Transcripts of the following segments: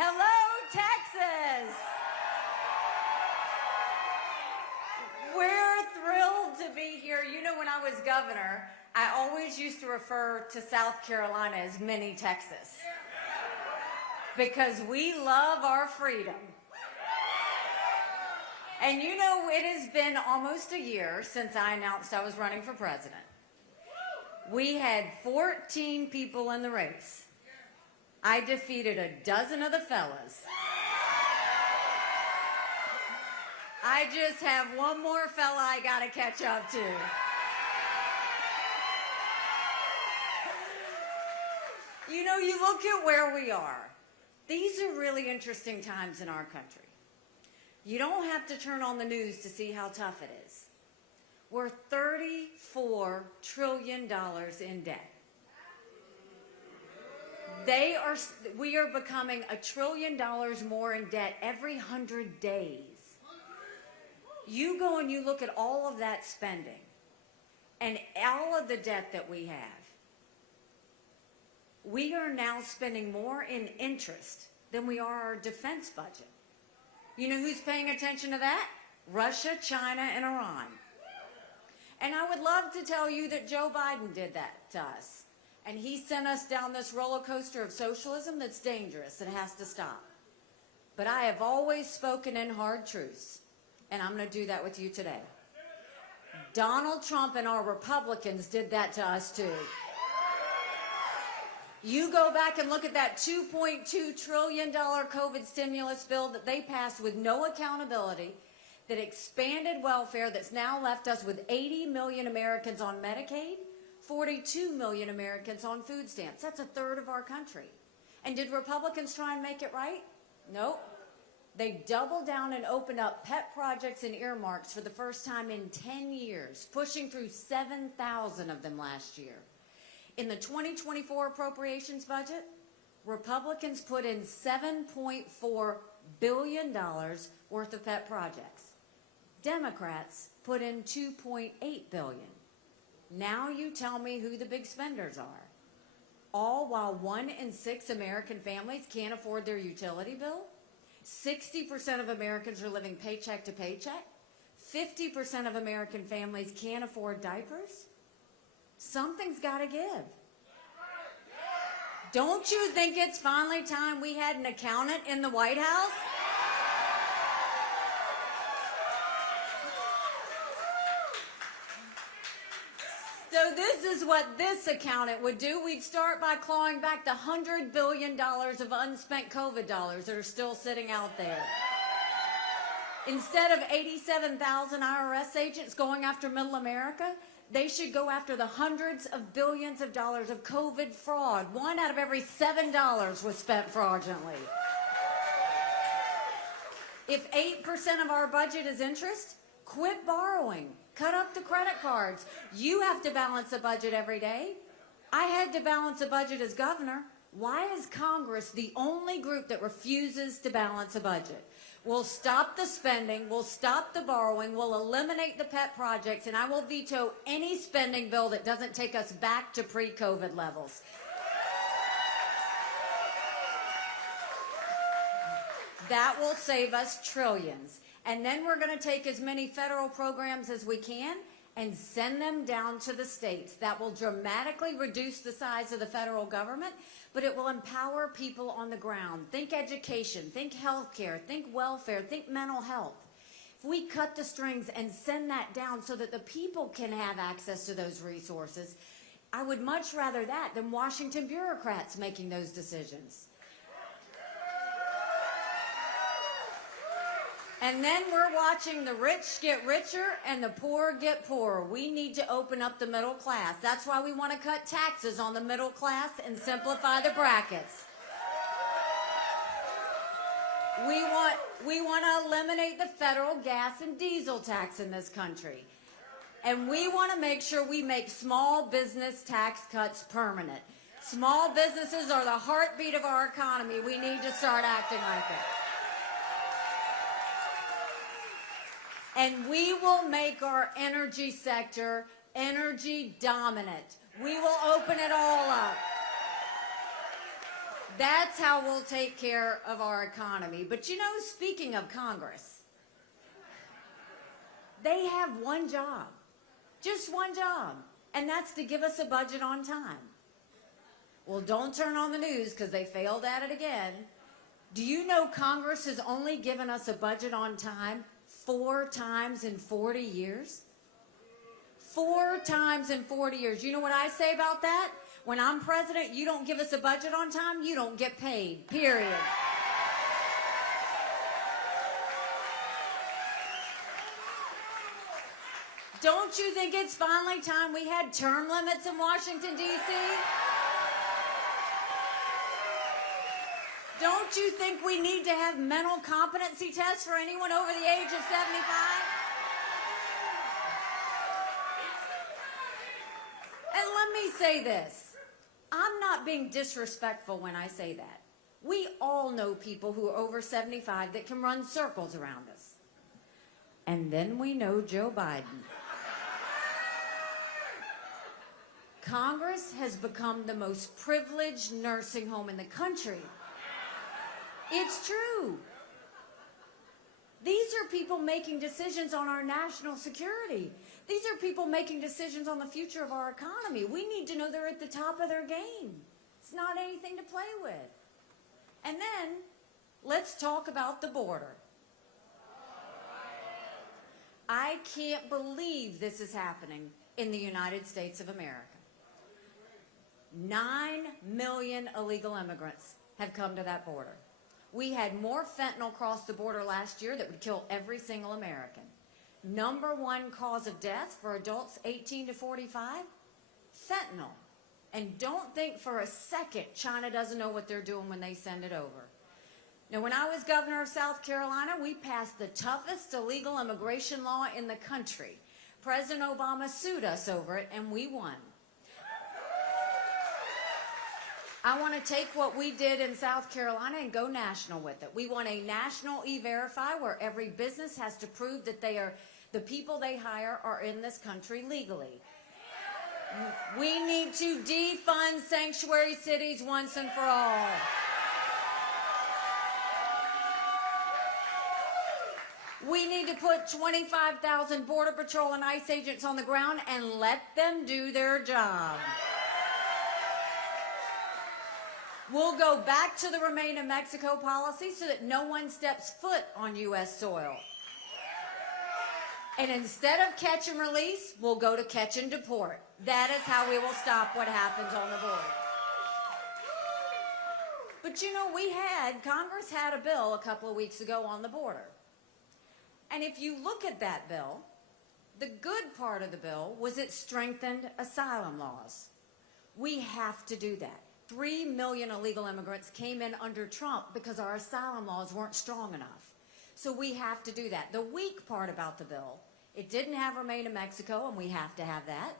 Hello, Texas. We're thrilled to be here. You know, when I was governor, I always used to refer to South Carolina as mini Texas because we love our freedom. And you know, it has been almost a year since I announced I was running for president. We had 14 people in the race. I defeated a dozen of the fellas. I just have one more fella I gotta catch up to. You know, you look at where we are. These are really interesting times in our country. You don't have to turn on the news to see how tough it is. We're $34 trillion in debt. We are becoming $1 trillion more in debt every 100 days. You go and you look at all of that spending and all of the debt that we have. We are now spending more in interest than we are our defense budget. You know who's paying attention to that? Russia, China, and Iran. And I would love to tell you that Joe Biden did that to us. And he sent us down this roller coaster of socialism that's dangerous and has to stop. But I have always spoken in hard truths, and I'm going to do that with you today. Donald Trump and our Republicans did that to us too. You go back and look at that $2.2 trillion COVID stimulus bill that they passed with no accountability, that expanded welfare, that's now left us with 80 million Americans on Medicaid, 42 million Americans on food stamps. That's a third of our country. And did Republicans try and make it right? Nope. They doubled down and opened up pet projects and earmarks for the first time in 10 years, pushing through 7,000 of them last year. In the 2024 appropriations budget, Republicans put in $7.4 billion worth of pet projects. Democrats put in $2.8 billion. Now you tell me who the big spenders are. All while 1 in 6 American families can't afford their utility bill. 60% of Americans are living paycheck to paycheck. 50% of American families can't afford diapers. Something's got to give. Don't you think it's finally time we had an accountant in the White House? So this is what this accountant would do. We'd start by clawing back the $100 billion of unspent COVID dollars that are still sitting out there. Instead of 87,000 IRS agents going after middle America, they should go after the hundreds of billions of dollars of COVID fraud. 1 out of every $7 was spent fraudulently. If 8% of our budget is interest, quit borrowing. Cut up the credit cards. You have to balance a budget every day. I had to balance a budget as governor. Why is Congress the only group that refuses to balance a budget? We'll stop the spending, we'll stop the borrowing, we'll eliminate the pet projects, and I will veto any spending bill that doesn't take us back to pre-COVID levels. That will save us trillions. And then we're going to take as many federal programs as we can and send them down to the states. That will dramatically reduce the size of the federal government, but it will empower people on the ground. Think education, think healthcare, think welfare, think mental health. If we cut the strings and send that down so that the people can have access to those resources, I would much rather that than Washington bureaucrats making those decisions. And then we're watching the rich get richer and the poor get poorer. We need to open up the middle class. That's why we want to cut taxes on the middle class and simplify the brackets. We want to eliminate the federal gas and diesel tax in this country. And we want to make sure we make small business tax cuts permanent. Small businesses are the heartbeat of our economy. We need to start acting like it. And we will make our energy sector energy dominant. We will open it all up. That's how we'll take care of our economy. But you know, speaking of Congress, they have one job, just one job, and that's to give us a budget on time. Well, don't turn on the news because they failed at it again. Do you know Congress has only given us a budget on time 4 times in 40 years? 4 times in 40 years. You know what I say about that? When I'm president, you don't give us a budget on time, you don't get paid, period. Don't you think it's finally time we had term limits in Washington, D.C.? Don't you think we need to have mental competency tests for anyone over the age of 75? And let me say this. I'm not being disrespectful when I say that. We all know people who are over 75 that can run circles around us. And then we know Joe Biden. Congress has become the most privileged nursing home in the country. It's true. These are people making decisions on our national security. These are people making decisions on the future of our economy. We need to know they're at the top of their game. It's not anything to play with. And then, let's talk about the border. I can't believe this is happening in the United States of America. 9 million illegal immigrants have come to that border. We had more fentanyl cross the border last year that would kill every single American. #1 cause of death for adults 18 to 45, fentanyl. And don't think for a second China doesn't know what they're doing when they send it over. Now, when I was governor of South Carolina, we passed the toughest illegal immigration law in the country. President Obama sued us over it, and we won. I want to take what we did in South Carolina and go national with it. We want a national E-Verify where every business has to prove that the people they hire are in this country legally. We need to defund sanctuary cities once and for all. We need to put 25,000 Border Patrol and ICE agents on the ground and let them do their job. We'll go back to the Remain in Mexico policy so that no one steps foot on U.S. soil. And instead of catch and release, we'll go to catch and deport. That is how we will stop what happens on the border. But you know, Congress had a bill a couple of weeks ago on the border. And if you look at that bill, the good part of the bill was it strengthened asylum laws. We have to do that. 3 million illegal immigrants came in under Trump because our asylum laws weren't strong enough. So we have to do that. The weak part about the bill, it didn't have Remain in Mexico, and we have to have that.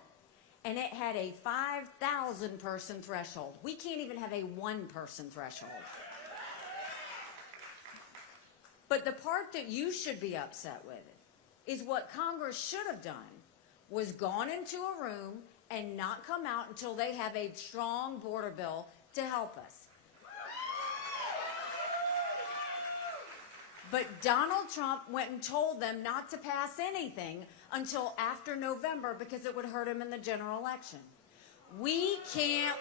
And it had a 5,000 person threshold. We can't even have a 1-person threshold. But the part that you should be upset with is what Congress should have done was gone into a room and not come out until they have a strong border bill to help us. But Donald Trump went and told them not to pass anything until after November because it would hurt him in the general election. We can't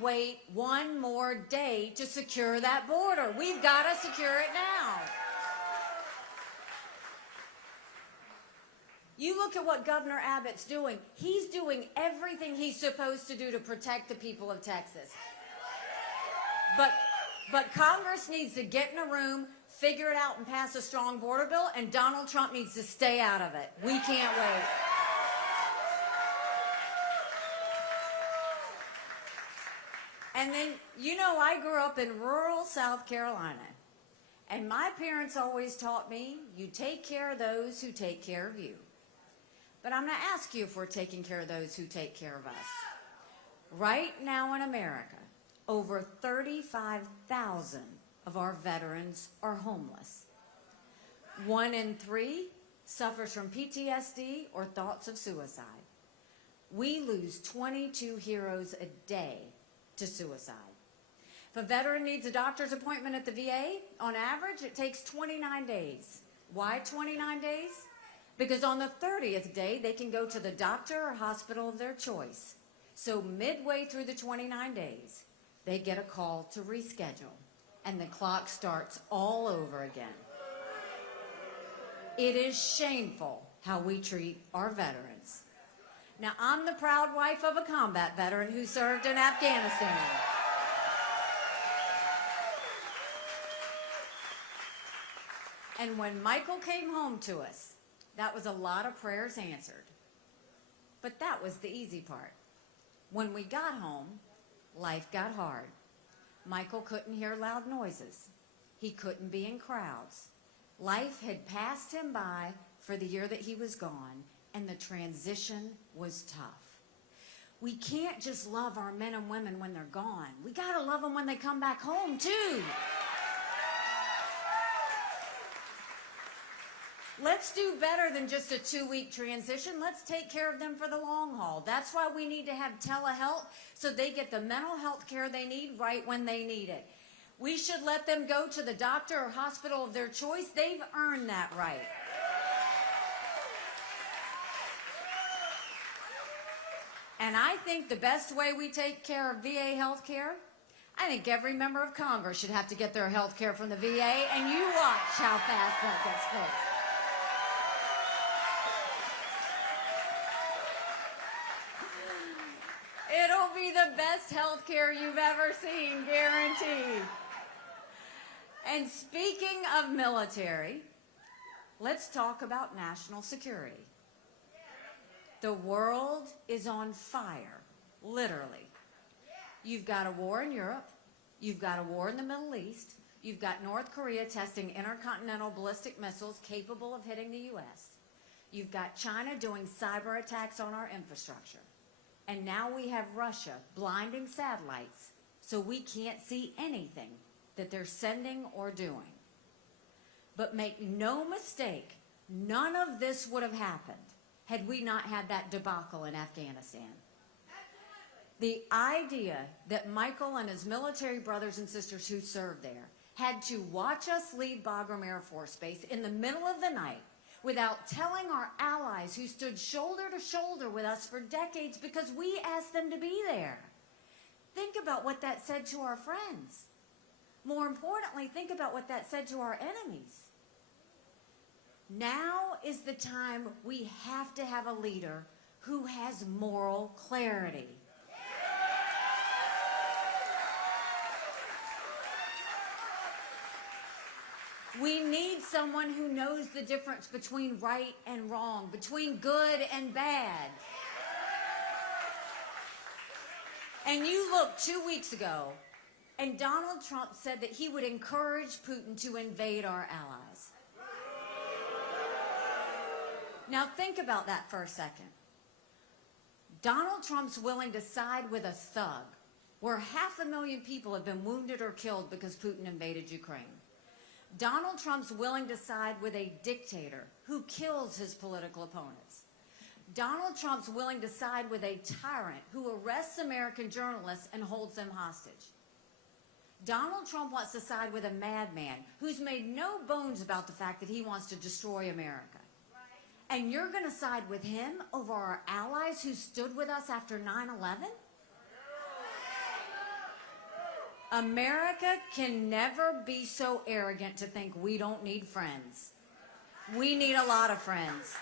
wait one more day to secure that border. We've got to secure it now. You look at what Governor Abbott's doing. He's doing everything he's supposed to do to protect the people of Texas. But Congress needs to get in a room, figure it out, and pass a strong border bill, and Donald Trump needs to stay out of it. We can't wait. And then, you know, I grew up in rural South Carolina, and my parents always taught me, you take care of those who take care of you. But I'm going to ask you if we're taking care of those who take care of us. Right now in America, over 35,000 of our veterans are homeless. 1 in 3 suffers from PTSD or thoughts of suicide. We lose 22 heroes a day to suicide. If a veteran needs a doctor's appointment at the VA, on average, it takes 29 days. Why 29 days? Because on the 30th day, they can go to the doctor or hospital of their choice. So midway through the 29 days, they get a call to reschedule, and the clock starts all over again. It is shameful how we treat our veterans. Now, I'm the proud wife of a combat veteran who served in Afghanistan. And when Michael came home to us, that was a lot of prayers answered. But that was the easy part. When we got home, life got hard. Michael couldn't hear loud noises. He couldn't be in crowds. Life had passed him by for the year that he was gone, and the transition was tough. We can't just love our men and women when they're gone. We got to love them when they come back home, too. Let's do better than just a 2-week transition. Let's take care of them for the long haul. That's why we need to have telehealth, so they get the mental health care they need right when they need it. We should let them go to the doctor or hospital of their choice. They've earned that right. And I think the best way we take care of VA health care, I think every member of Congress should have to get their health care from the VA, and you watch how fast that gets fixed. It'll be the best health care you've ever seen, guaranteed. And speaking of military, let's talk about national security. The world is on fire, literally. You've got a war in Europe. You've got a war in the Middle East. You've got North Korea testing intercontinental ballistic missiles capable of hitting the U.S. You've got China doing cyber attacks on our infrastructure. And now we have Russia blinding satellites so we can't see anything that they're sending or doing. But make no mistake, none of this would have happened had we not had that debacle in Afghanistan. The idea that Michael and his military brothers and sisters who served there had to watch us leave Bagram Air Force Base in the middle of the night without telling our allies who stood shoulder to shoulder with us for decades because we asked them to be there. Think about what that said to our friends. More importantly, think about what that said to our enemies. Now is the time we have to have a leader who has moral clarity. We need someone who knows the difference between right and wrong, between good and bad. And you look 2 weeks ago, and Donald Trump said that he would encourage Putin to invade our allies. Now think about that for a second. Donald Trump's willing to side with a thug where 500,000 people have been wounded or killed because Putin invaded Ukraine. Donald Trump's willing to side with a dictator who kills his political opponents. Donald Trump's willing to side with a tyrant who arrests American journalists and holds them hostage. Donald Trump wants to side with a madman who's made no bones about the fact that he wants to destroy America. And you're going to side with him over our allies who stood with us after 9/11? America can never be so arrogant to think we don't need friends. We need a lot of friends.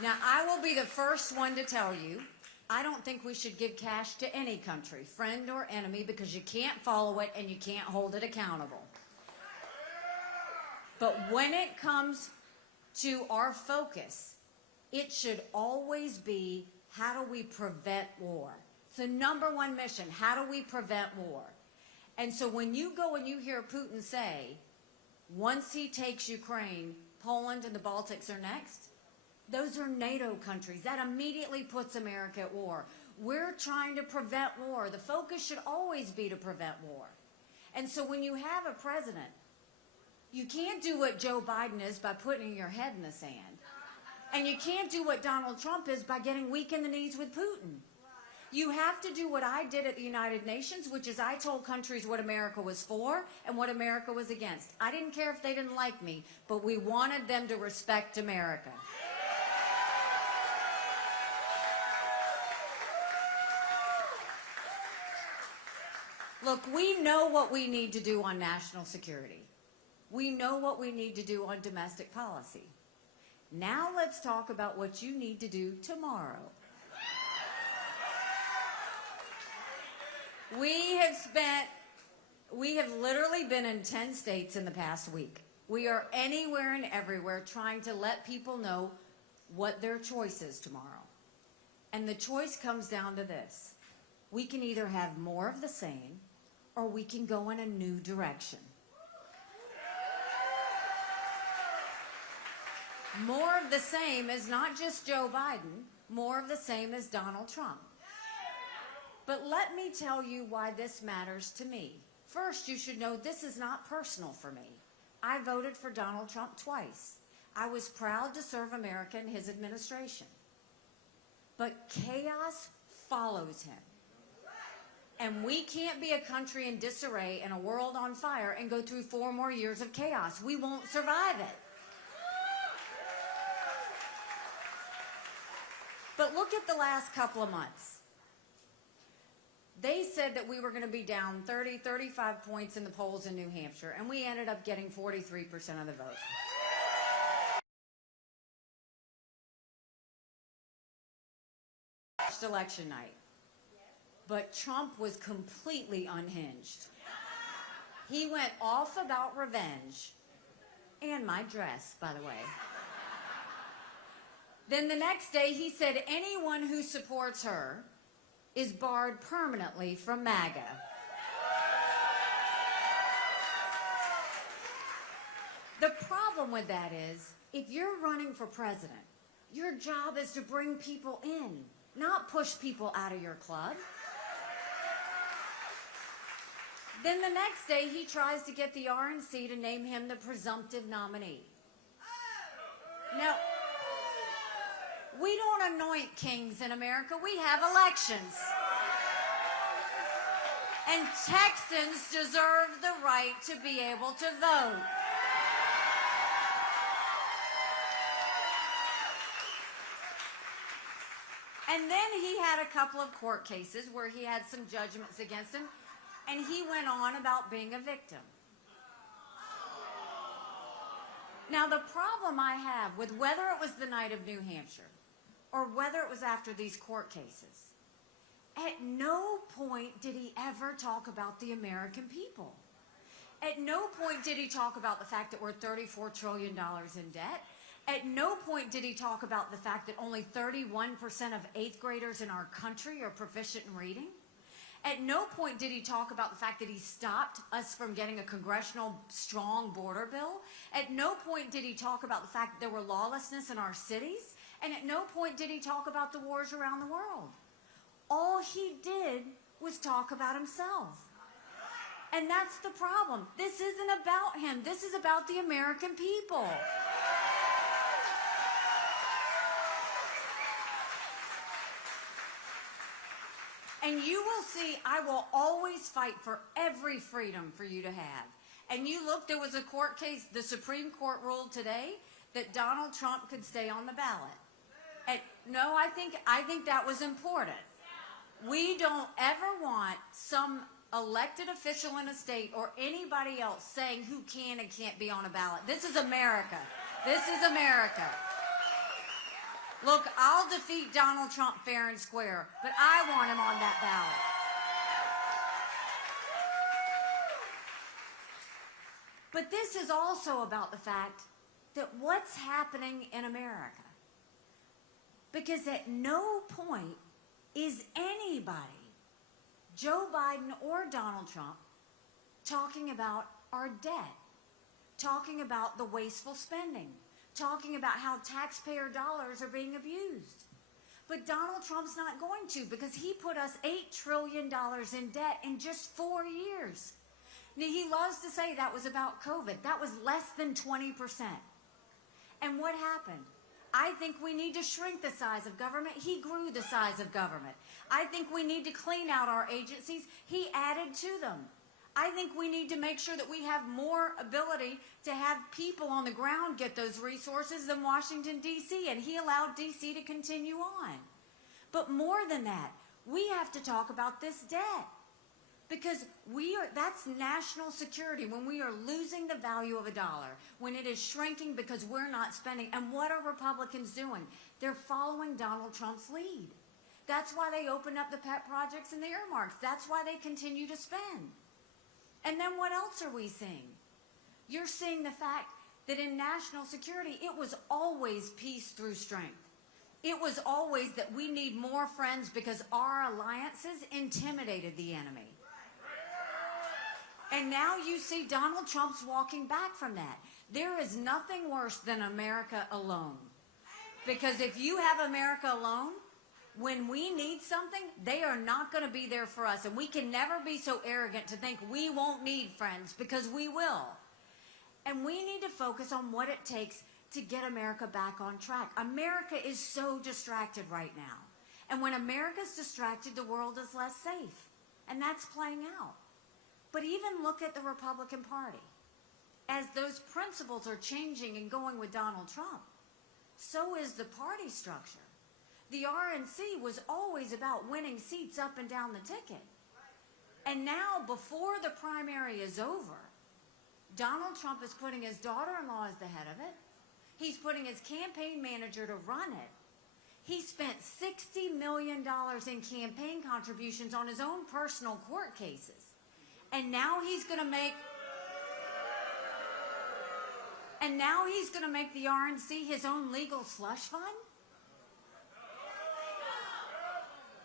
Now, I will be the first one to tell you, I don't think we should give cash to any country, friend or enemy, because you can't follow it and you can't hold it accountable. But when it comes to our focus, it should always be, how do we prevent war? So number one mission, how do we prevent war? And so when you go and you hear Putin say, once he takes Ukraine, Poland and the Baltics are next, those are NATO countries. That immediately puts America at war. We're trying to prevent war. The focus should always be to prevent war. And so when you have a president, you can't do what Joe Biden is by putting your head in the sand. And you can't do what Donald Trump is by getting weak in the knees with Putin. You have to do what I did at the United Nations, which is I told countries what America was for and what America was against. I didn't care if they didn't like me, but we wanted them to respect America. Look, we know what we need to do on national security. We know what we need to do on domestic policy. Now let's talk about what you need to do tomorrow. We have literally been in 10 states in the past week. We are anywhere and everywhere trying to let people know what their choice is tomorrow. And the choice comes down to this. We can either have more of the same, or we can go in a new direction. More of the same is not just Joe Biden. More of the same is Donald Trump. But let me tell you why this matters to me. First, you should know this is not personal for me. I voted for Donald Trump twice. I was proud to serve America in his administration. But chaos follows him. And we can't be a country in disarray and a world on fire and go through 4 more years of chaos. We won't survive it. But look at the last couple of months. They said that we were going to be down 30, 35 points in the polls in New Hampshire, and we ended up getting 43% of the vote. Election night. But Trump was completely unhinged. He went off about revenge, and my dress, by the way. Then the next day he said anyone who supports her is barred permanently from MAGA. The problem with that is, if you're running for president, your job is to bring people in, not push people out of your club. Then the next day he tries to get the RNC to name him the presumptive nominee. Now, we don't anoint kings in America. We have elections. And Texans deserve the right to be able to vote. And then he had a couple of court cases where he had some judgments against him, and he went on about being a victim. Now, the problem I have with whether it was the night of New Hampshire or whether it was after these court cases, at no point did he ever talk about the American people. At no point did he talk about the fact that we're $34 trillion in debt. At no point did he talk about the fact that only 31% of 8th graders in our country are proficient in reading. At no point did he talk about the fact that he stopped us from getting a congressional strong border bill. At no point did he talk about the fact that there were lawlessness in our cities. And at no point did he talk about the wars around the world. All he did was talk about himself. And that's the problem. This isn't about him. This is about the American people. And you will see, I will always fight for every freedom for you to have. And you look, there was a court case, the Supreme Court ruled today that Donald Trump could stay on the ballot. And no, I think that was important. We don't ever want some elected official in a state or anybody else saying who can and can't be on a ballot. This is America. This is America. Look, I'll defeat Donald Trump fair and square, but I want him on that ballot. But this is also about the fact that what's happening in America. Because at no point is anybody, Joe Biden or Donald Trump, talking about our debt, talking about the wasteful spending, talking about how taxpayer dollars are being abused. But Donald Trump's not going to, because he put us $8 trillion in debt in just 4 years. Now, he loves to say that was about COVID. That was less than 20%. And what happened? I think we need to shrink the size of government. He grew the size of government. I think we need to clean out our agencies. He added to them. I think we need to make sure that we have more ability to have people on the ground get those resources than Washington, D.C., and he allowed D.C. to continue on. But more than that, we have to talk about this debt. Because that's national security, when we are losing the value of a dollar, when it is shrinking because we're not spending. And what are Republicans doing? They're following Donald Trump's lead. That's why they opened up the pet projects and the earmarks. That's why they continue to spend. And then what else are we seeing? You're seeing the fact that in national security, it was always peace through strength. It was always that we need more friends because our alliances intimidated the enemy. And now you see Donald Trump's walking back from that. There is nothing worse than America alone. Because if you have America alone, when we need something, they are not going to be there for us. And we can never be so arrogant to think we won't need friends, because we will. And we need to focus on what it takes to get America back on track. America is so distracted right now. And when America's distracted, the world is less safe. And that's playing out. But even look at the Republican Party. As those principles are changing and going with Donald Trump, so is the party structure. The RNC was always about winning seats up and down the ticket. And now, before the primary is over, Donald Trump is putting his daughter-in-law as the head of it. He's putting his campaign manager to run it. He spent $60 million in campaign contributions on his own personal court cases. And now he's going to make the RNC his own legal slush fund?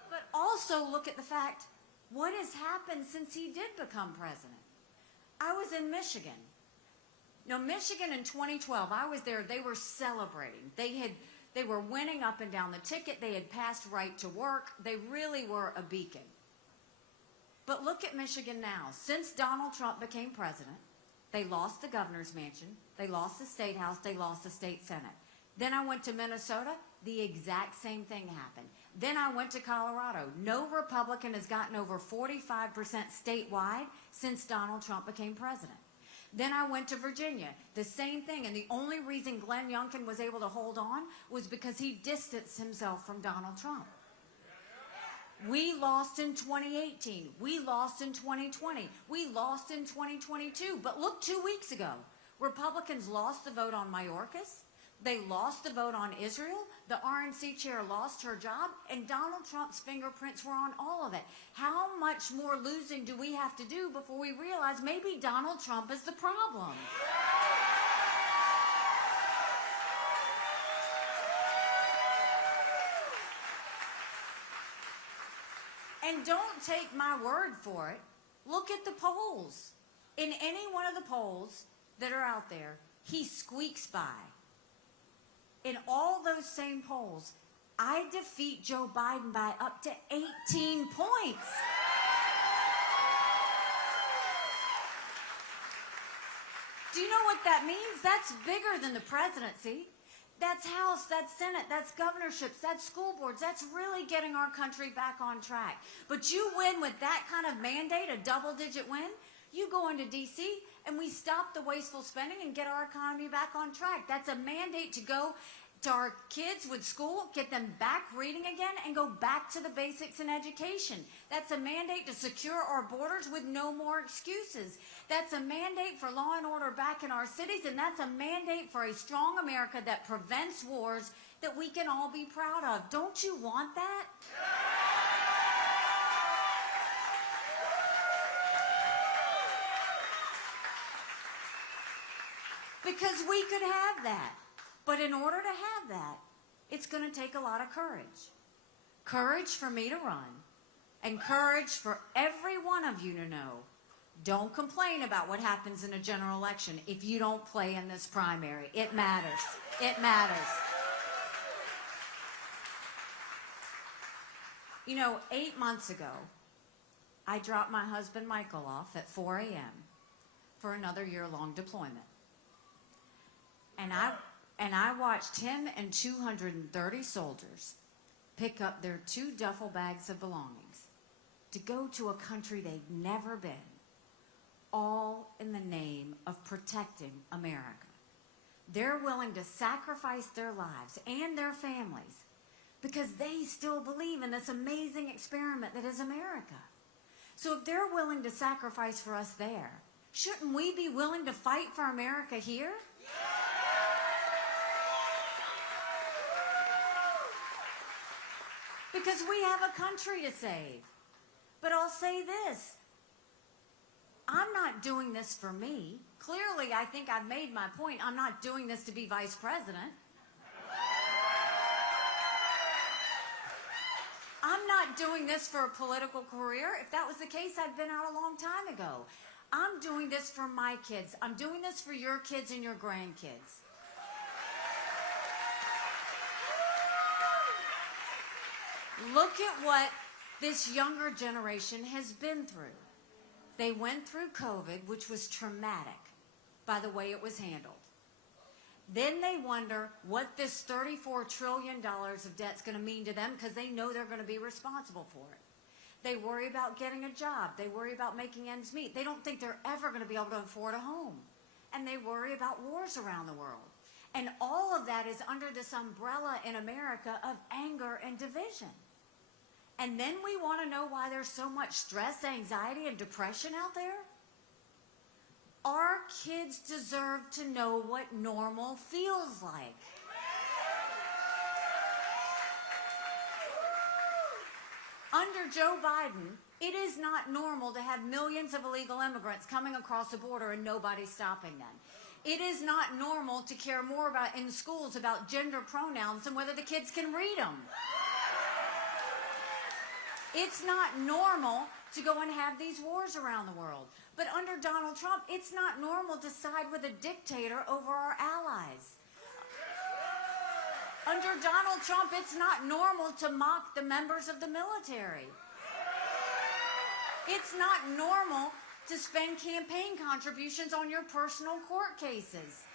But also look at the fact, what has happened since he did become president? I was in Michigan. Now, Michigan in 2012, I was there, they were celebrating. They were winning up and down the ticket. They had passed right to work. They really were a beacon. But look at Michigan now. Since Donald Trump became president, they lost the governor's mansion, they lost the state house, they lost the state senate. Then I went to Minnesota, the exact same thing happened. Then I went to Colorado. No Republican has gotten over 45% statewide since Donald Trump became president. Then I went to Virginia, the same thing, and the only reason Glenn Youngkin was able to hold on was because he distanced himself from Donald Trump. We lost in 2018. We lost in 2020. We lost in 2022. But look, 2 weeks ago, Republicans lost the vote on Mayorkas. They lost the vote on Israel. The RNC chair lost her job. And Donald Trump's fingerprints were on all of it. How much more losing do we have to do before we realize maybe Donald Trump is the problem? And don't take my word for it. Look at the polls. In any one of the polls that are out there, he squeaks by. In all those same polls, I defeat Joe Biden by up to 18 points. Do you know what that means? That's bigger than the presidency. That's House, that's Senate, that's governorships, that's school boards. That's really getting our country back on track. But you win with that kind of mandate, a double-digit win, you go into D.C. and we stop the wasteful spending and get our economy back on track. That's a mandate to go to our kids with school, get them back reading again, and go back to the basics in education. That's a mandate to secure our borders with no more excuses. That's a mandate for law and order back in our cities, and that's a mandate for a strong America that prevents wars that we can all be proud of. Don't you want that? Because we could have that. But in order to have that, it's going to take a lot of courage. Courage for me to run, and courage for every one of you to know, don't complain about what happens in a general election if you don't play in this primary. It matters. It matters. You know, 8 months ago, I dropped my husband Michael off at 4 a.m. for another year-long deployment. And And I watched him and 230 soldiers pick up their 2 duffel bags of belongings to go to a country they'd never been, all in the name of protecting America. They're willing to sacrifice their lives and their families because they still believe in this amazing experiment that is America. So if they're willing to sacrifice for us there, shouldn't we be willing to fight for America here? Because we have a country to save. But I'll say this, I'm not doing this for me. Clearly, I think I've made my point. I'm not doing this to be vice president. I'm not doing this for a political career. If that was the case, I'd been out a long time ago. I'm doing this for my kids. I'm doing this for your kids and your grandkids. Look at what this younger generation has been through. They went through COVID, which was traumatic by the way it was handled. Then they wonder what this $34 trillion of debt is going to mean to them because they know they're going to be responsible for it. They worry about getting a job. They worry about making ends meet. They don't think they're ever going to be able to afford a home. And they worry about wars around the world. And all of that is under this umbrella in America of anger and division. And then we want to know why there's so much stress, anxiety, and depression out there? Our kids deserve to know what normal feels like. Under Joe Biden, it is not normal to have millions of illegal immigrants coming across the border and nobody stopping them. It is not normal to care more about in schools about gender pronouns and whether the kids can read them. It's not normal to go and have these wars around the world. But under Donald Trump, it's not normal to side with a dictator over our allies. Under Donald Trump, it's not normal to mock the members of the military. It's not normal to spend campaign contributions on your personal court cases.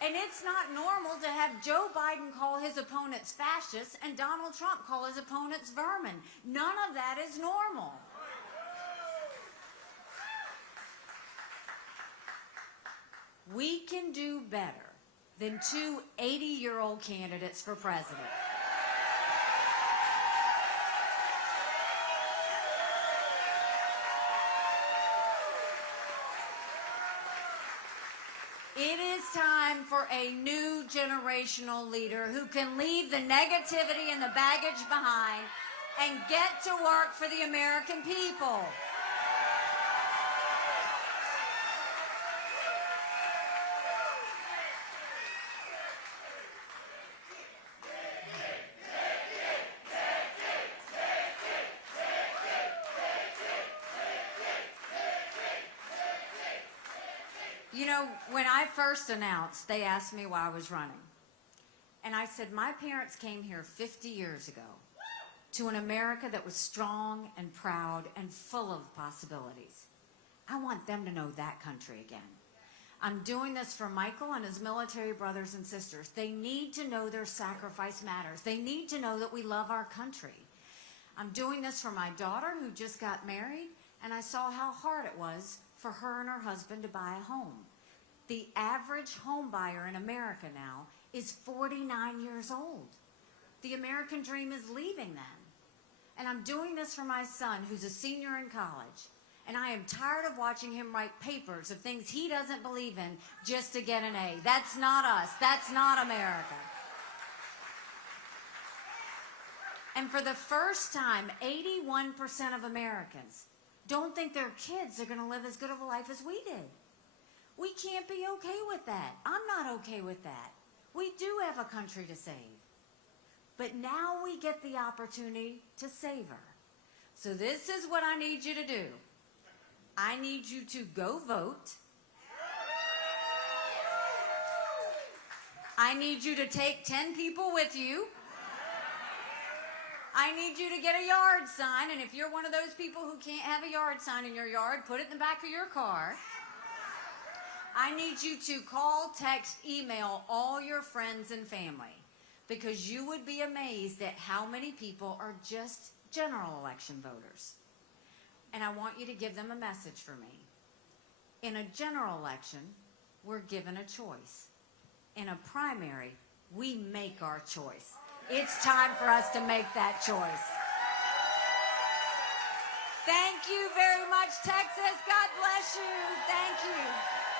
And it's not normal to have Joe Biden call his opponents fascists and Donald Trump call his opponents vermin. None of that is normal. We can do better than 2 80-year-old candidates for president. It is time for a new generational leader who can leave the negativity and the baggage behind and get to work for the American people. You know, when I first announced, they asked me why I was running. And I said, my parents came here 50 years ago to an America that was strong and proud and full of possibilities. I want them to know that country again. I'm doing this for Michael and his military brothers and sisters. They need to know their sacrifice matters. They need to know that we love our country. I'm doing this for my daughter who just got married, and I saw how hard it was for her and her husband to buy a home. The average home buyer in America now is 49 years old. The American dream is leaving them. And I'm doing this for my son who's a senior in college. And I am tired of watching him write papers of things he doesn't believe in just to get an A. That's not us. That's not America. And for the first time, 81% of Americans don't think their kids are going to live as good of a life as we did. We can't be okay with that. I'm not okay with that. We do have a country to save. But now we get the opportunity to save her. So this is what I need you to do. I need you to go vote. I need you to take 10 people with you. I need you to get a yard sign, and if you're one of those people who can't have a yard sign in your yard, put it in the back of your car. I need you to call, text, email all your friends and family, because you would be amazed at how many people are just general election voters. And I want you to give them a message for me. In a general election, we're given a choice. In a primary, we make our choice. It's time for us to make that choice. Thank you very much, Texas. God bless you. Thank you.